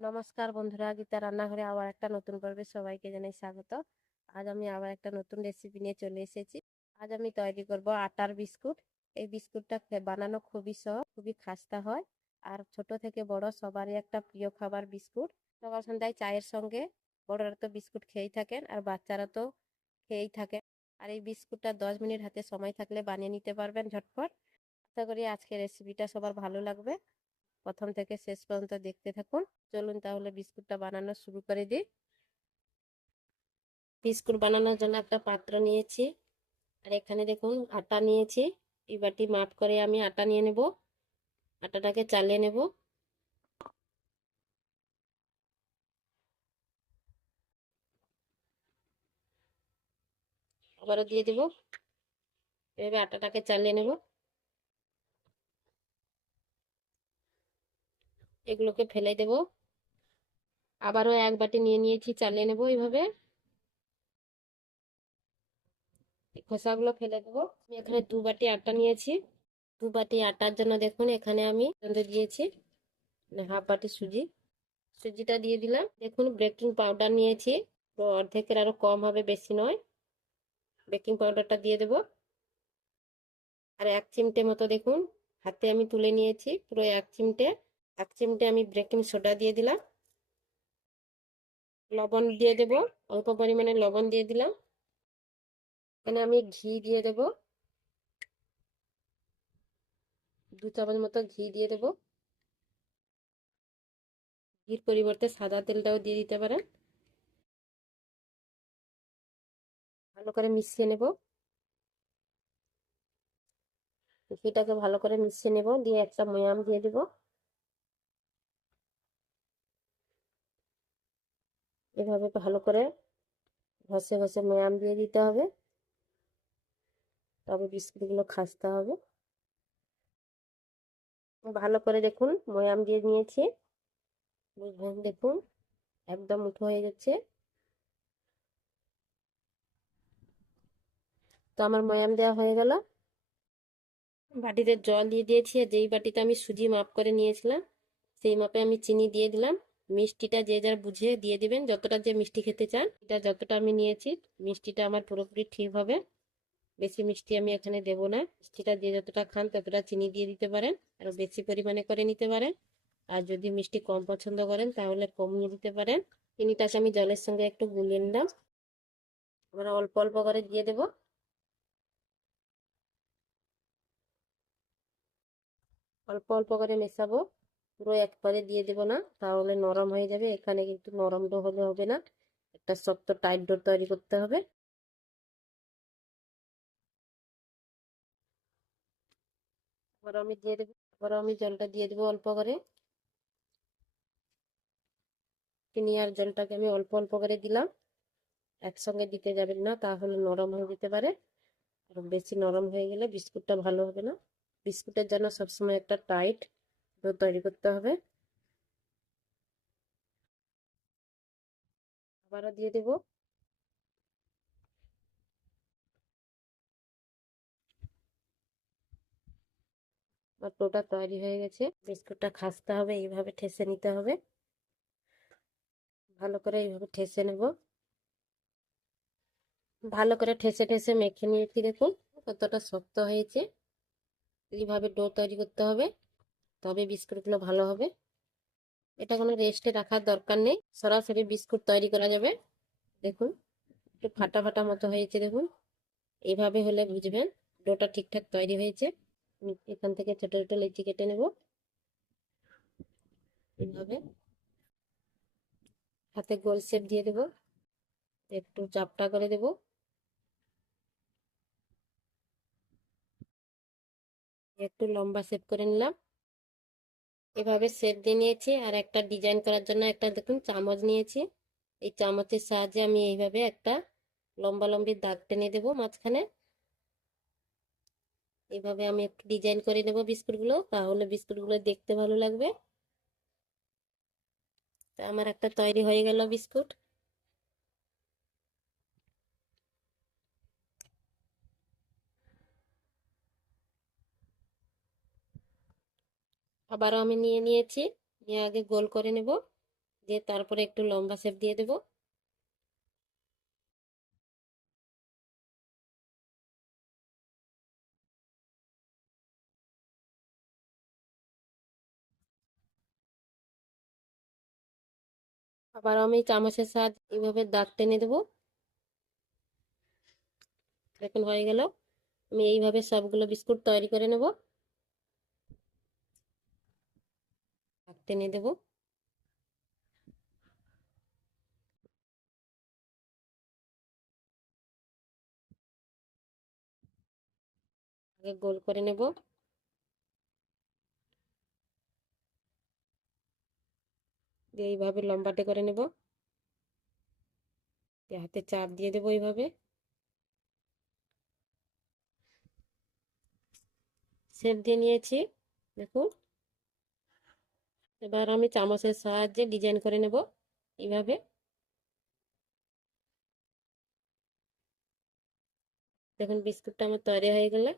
নমস্কার বন্ধুরা, গীতা রান্নাঘরে আবার একটা নতুন পর্বে সবাইকে জানাই স্বাগত। আজ আমি আবার একটা নতুন রেসিপি নিয়ে চলে এসেছি। আজ আমি তৈরি করব আটার বিস্কুট। এই বিস্কুটটা বানানো খুবই সহজ, খুবই খাস্তা হয়, আর ছোট থেকে বড় সবারই একটা প্রিয় খাবার বিস্কুট। সকাল সন্ধ্যায় চায়ের সঙ্গে বড়রা তো বিস্কুট খেয়েই থাকেন, আর বাচ্চারা তো খেয়েই থাকেন। আর এই বিস্কুটটা 10 মিনিট হাতে সময় থাকলে বানিয়ে নিতে পারবেন ঝটপট। আশা করি আজকের রেসিপিটা সবার ভালো লাগবে। প্রথম থেকে শেষ পর্যন্ত দেখতে থাকুন। চলুন তাহলে বিস্কুটটা বানানো শুরু করে দিই। বিস্কুট বানানোর জন্য একটা পাত্র নিয়েছি, আর এখানে দেখুন আটা নিয়েছি। এই বাটি মাপ করে আমি আটা নিয়ে নেব। আটাটাকে চালিয়ে নেব। আবারও দিয়ে দেব। এভাবে আটাটাকে চালিয়ে নেব। এগুলোকে ফেলে দেব। আবারও এক বাটি নিয়ে নিয়েছি, চালিয়ে নেব এইভাবে। খোসাগুলো ফেলে দেবো। আমি এখানে 2 বাটি আটা নিয়েছি। 2 বাটি আটার জন্য দেখুন এখানে আমি দিয়েছি হাফ বাটি সুজি। সুজিটা দিয়ে দিলাম। দেখুন বেকিং পাউডার নিয়েছি, তো অর্ধেকের আরো কম হবে, বেশি নয়। বেকিং পাউডারটা দিয়ে দেব। আর 1 চিমটে মতো দেখুন হাতে আমি তুলে নিয়েছি, পুরো 1 চিমটে। 1 চিমটে আমি বেকিং সোডা দিয়ে দিলাম। লবণ দিয়ে দেব, অল্প পরিমাণে লবণ দিয়ে দিলাম। এখানে আমি ঘি দিয়ে দেব, 2 চামচ মতো ঘি দিয়ে দেব। ঘির পরিবর্তে সাদা তেলটাও দিয়ে দিতে পারেন। ভালো করে মিশিয়ে নেব। ঘিটাকে ভালো করে মিশিয়ে নেব, দিয়ে একটা ময়াম দিয়ে দেব। এভাবে ভালো করে ঘষে ঘষে ময়াম দিয়ে দিতে হবে, তবে বিস্কুটগুলো খাস্তা হবে। ভালো করে দেখুন ময়াম দিয়ে নিয়েছি। বুঝলেন, দেখুন একদম মুঠো হয়ে যাচ্ছে। তো আমার ময়াম দেওয়া হয়ে গেল। বাটিতে জল দিয়ে দিয়েছি, আর যেই বাটিতে আমি সুজি মাপ করে নিয়েছিলাম সেই মাপে আমি চিনি দিয়ে দিলাম। মিষ্টিটা যে যার বুঝে দিয়ে দিবেন, যতটা যে মিষ্টি খেতে চান। এটা যতটা আমি নিয়েছি, মিষ্টিটা আমার পুরোপুরি ঠিক হবে। বেশি মিষ্টি আমি এখানে দেব না। মিষ্টিটা যে যতটা খান ততটা চিনি দিয়ে দিতে পারেন, আরো বেশি পরিমাণে করে নিতে পারেন। আর যদি মিষ্টি কম পছন্দ করেন তাহলে কমিয়ে দিতে পারেন। চিনিটাকে আমি জলের সঙ্গে একটু গুলিয়ে নিলাম। এবার অল্প অল্প করে দিয়ে দেব। অল্প অল্প করে মেশাবো, পুরো একবারে দিয়ে দেব না, তাহলে নরম হয়ে যাবে। এখানে কিন্তু নরম ডো হলে হবে না, একটা শক্ত টাইট ডো তৈরি করতে হবে। আবার আমি দিয়ে দেবো, আবার আমি জলটা দিয়ে দেবো অল্প করে। চিনি আর জলটাকে আমি অল্প অল্প করে দিলাম, একসঙ্গে দিতে যাবেন না, তাহলে নরম হয়ে যেতে পারে। আর বেশি নরম হয়ে গেলে বিস্কুটটা ভালো হবে না। বিস্কুটের জন্য সবসময় একটা টাইট ডো তৈরি করতে হবে। আবারও দিয়ে দেবো। আমার ডোটা তৈরি হয়ে গেছে। বিস্কুটটা খাসতে হবে, এইভাবে ঠেসে নিতে হবে। ভালো করে এইভাবে ঠেসে নেব। ভালো করে ঠেসে ঠেসে মেখে নিয়েছি, দেখুন কতটা শক্ত হয়েছে। এইভাবে ডো তৈরি করতে হবে, তবে বিস্কুটগুলো ভালো হবে। এটা কোনো রেস্টে রাখার দরকার নেই, সরাসরি বিস্কুট তৈরি করা যাবে। দেখুন একটু ফাটা ফাটা মতো হয়েছে, দেখুন এইভাবে হলে বুঝবেন ডোটা ঠিকঠাক তৈরি হয়েছে। এখান থেকে ছোট ছোট লেচি কেটে নেব। এইভাবে হাতে গোল শেপ দিয়ে দেব, একটু চাপটা করে দেব। একটু লম্বা শেপ করে নিলাম। এভাবে শেপ দিয়ে নিয়েছি। আর একটা ডিজাইন করার জন্য একটা দেখুন চামচ নিয়েছি। এই চামচের সাহায্যে আমি এইভাবে একটা লম্বা লম্বি দাগ টেনে দেবো মাঝখানে। এইভাবে আমি একটু ডিজাইন করে নেবো বিস্কুটগুলো, তাহলে বিস্কুটগুলো দেখতে ভালো লাগবে। তা আমার একটা তৈরি হয়ে গেল বিস্কুট। আবারও আমি নিয়ে নিয়েছি, নিয়ে আগে গোল করে নেব। দিয়ে তারপরে একটু লম্বা শেপ দিয়ে দেব। আবার আমি চামচের সাহায্যে এইভাবে দাঁত টেনে দেবো। এখন হয়ে গেল। আমি এইভাবে সবগুলো বিস্কুট তৈরি করে নেব। দাঁত টেনে দেবো। আগে গোল করে নেব। দিয়ে এইভাবে লম্বাটে করে নেব। দিয়ে হাতে চাপ দিয়ে দেবো এইভাবে। শেপ দিয়ে নিয়েছি দেখুন। এবার আমি চামচের সাহায্যে ডিজাইন করে নেব এইভাবে। দেখুন বিস্কুটটা আমার তৈরি হয়ে গেলে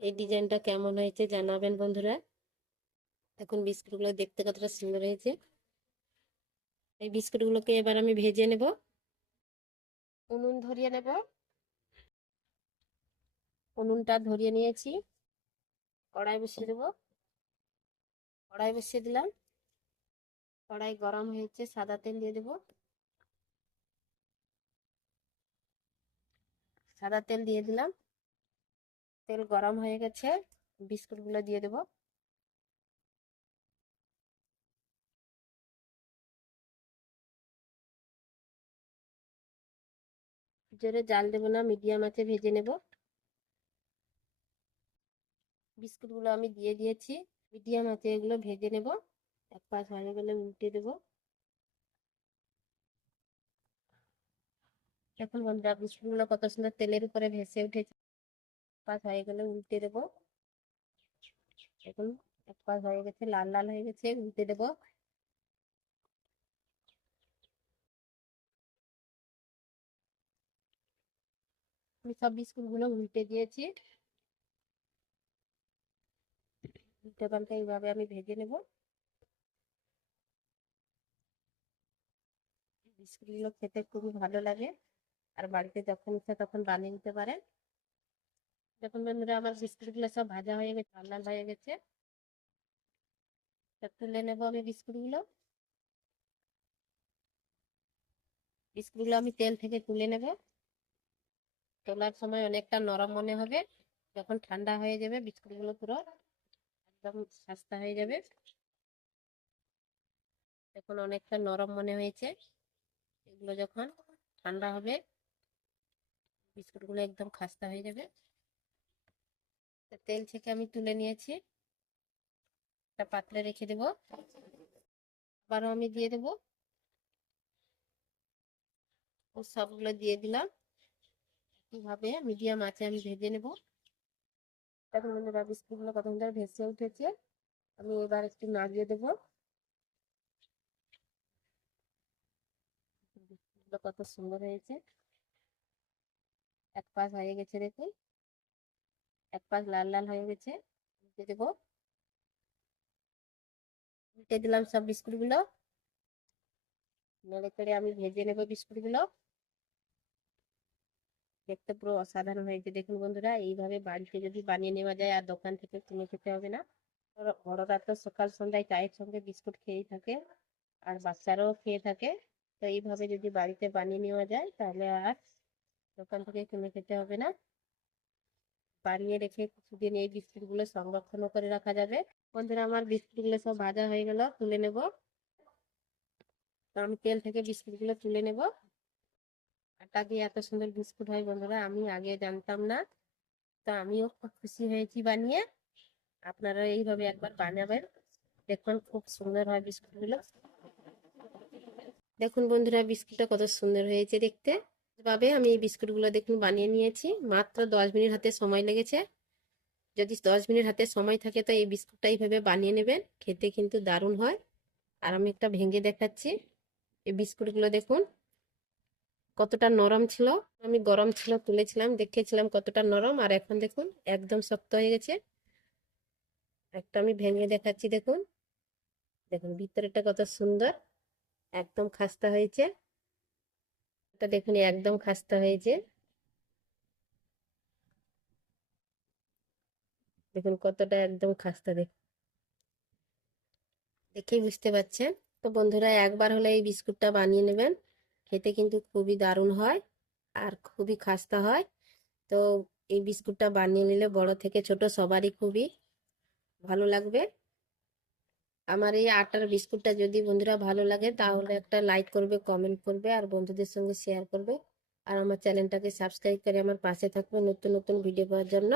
এই ডিজাইনটা কেমন হয়েছে জানাবেন বন্ধুরা। এখন বিস্কুটগুলো দেখতে কতটা সুন্দর হয়েছে। এই বিস্কুটগুলোকে এবার আমি ভেজে নেব। উনুন ধরিয়ে নেব। উনুনটা ধরিয়ে নিয়েছি। কড়াই বসিয়ে দেব। কড়াই বসিয়ে দিলাম। কড়াই গরম হয়েছে, সাদা তেল দিয়ে দেব। সাদা তেল দিয়ে দিলাম। তেল গরম হয়ে গেছে, বিস্কুটগুলো দিয়ে দেব। জোরে জাল দেব না, মিডিয়াম আঁচে ভেজে নেব। বিস্কুটগুলো আমি দিয়ে দিয়েছি। মিডিয়াম আঁচে এগুলো ভেজে নেব। এক পাশ হয়ে গেলে উল্টে দেব। এখন বন্ধুরা বিস্কুটগুলো কত সুন্দর তেলের উপরে ভেসে উঠেছে। পাশ হয়ে গেলে উল্টে দেব। এখন এক পাশ হয়ে গেছে, লাল লাল হয়ে গেছে, উল্টে দেব। আমি সব বিস্কুটগুলো উল্টে দিয়েছি। উল্টে পাল্টে এইভাবে আমি ভেজে নেব। বিস্কুটগুলো খেতে খুবই ভালো লাগে, আর বাড়িতে যখন ইচ্ছা তখন বানিয়ে নিতে পারেন। দেখুন বন্ধুরা আমার বিস্কুটগুলো সব ভাজা হয়ে গেছে, লাল লাল হয়ে গেছে। তুলে নেবো আমি বিস্কুটগুলো। বিস্কুটগুলো আমি তেল থেকে তুলে নেব। তোলার সময় অনেকটা নরম মনে হবে, যখন ঠান্ডা হয়ে যাবে বিস্কুটগুলো পুরো একদম খাস্তা হয়ে যাবে। এখন অনেকটা নরম মনে হয়েছে। এগুলো যখন ঠান্ডা হবে বিস্কুটগুলো একদম খাস্তা হয়ে যাবে। তেল থেকে আমি তুলে নিয়েছি, একটা পাত্রে রেখে দেব। আবারও আমি দিয়ে দেব। ও সবগুলো দিয়ে দিলাম। এইভাবে মিডিয়াম আঁচে আমি ভেজে নেব। এখন বন্ধুরা বিস্কুটগুলো কত সুন্দর ভেসে উঠেছে। আমি এবার একটু নাড়িয়ে দেবো। বিস্কুটগুলো কত সুন্দর হয়েছে। এক পাশ হয়ে গেছে দেখুন, এক পাশ লাল লাল হয়ে গেছে। উল্টে দেবো। উল্টে দিলাম সব বিস্কুটগুলো। নেড়ে চেড়ে আমি ভেজে নেবো বিস্কুটগুলো। দেখতে পুরো অসাধারণ হয়েছে দেখুন বন্ধুরা। এইভাবে বাড়িতে যদি বানিয়ে নেওয়া যায় আর দোকান থেকে কিনে খেতে হবে না। বড়রা তো সকাল সন্ধ্যায় চায়ের সঙ্গে বিস্কুট খেয়েই থাকে, আর বাচ্চারাও খেয়ে থাকে। তো এইভাবে যদি বাড়িতে বানিয়ে নেওয়া যায় তাহলে আর দোকান থেকে কিনে খেতে হবে না। বানিয়ে রেখে কিছুদিন এই বিস্কুটগুলো সংরক্ষণ করে রাখা যাবে। বন্ধুরা আমার বিস্কুটগুলো সব ভাজা হয়ে গেল, তুলে নেব। তো আমি তেল থেকে বিস্কুটগুলো তুলে নেব। আটা দিয়ে এত সুন্দর বিস্কুট হয় বন্ধুরা আমি আগে জানতাম না। তো আমিও খুব খুশি হয়েছি বানিয়ে। আপনারা এইভাবে একবার বানাবেন, দেখুন খুব সুন্দর হয় বিস্কুটগুলো। দেখুন বন্ধুরা বিস্কুটটা কত সুন্দর হয়েছে দেখতে। ভাবে আমি এই বিস্কুটগুলো দেখুন বানিয়ে নিয়েছি, মাত্র 10 মিনিট হাতে সময় লেগেছে। যদি 10 মিনিট হাতে সময় থাকে তো এই বিস্কুটটা এইভাবে বানিয়ে নেবেন, খেতে কিন্তু দারুণ হয়। আর আমি একটা ভেঙে দেখাচ্ছি। এই বিস্কুটগুলো দেখুন কতটা নরম ছিল। আমি গরম ছিল তুলেছিলাম, দেখেছিলাম কতটা নরম, আর এখন দেখুন একদম শক্ত হয়ে গেছে। একটা আমি ভেঙে দেখাচ্ছি দেখুন। দেখুন ভিতরেটা কত সুন্দর। একদম খাস্তা হয়েছে। এটা দেখুন একদম খাস্তা হয়েছে। দেখুন কতটা একদম খাস্তা, দেখেই বুঝতে পারছেন। তো বন্ধুরা একবার হলে এই বিস্কুটটা বানিয়ে নেবেন, খেতে কিন্তু খুবই দারুণ হয় আর খুবই খাস্তা হয়। তো এই বিস্কুটটা বানিয়ে নিলে বড় থেকে ছোট সবারই খুবই ভালো লাগবে। আমার এই আটার বিস্কুটটা যদি বন্ধুরা ভালো লাগে তাহলে একটা লাইক করবে, কমেন্ট করবে আর বন্ধুদের সঙ্গে শেয়ার করবে। আর আমার চ্যানেলটাকে সাবস্ক্রাইব করে আমার পাশে থাকবে নতুন নতুন ভিডিও পাওয়ার জন্য।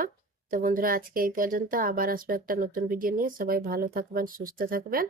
তো বন্ধুরা আজকে এই পর্যন্ত, আবার আসবো একটা নতুন ভিডিও নিয়ে। সবাই ভালো থাকবেন, সুস্থ থাকবেন।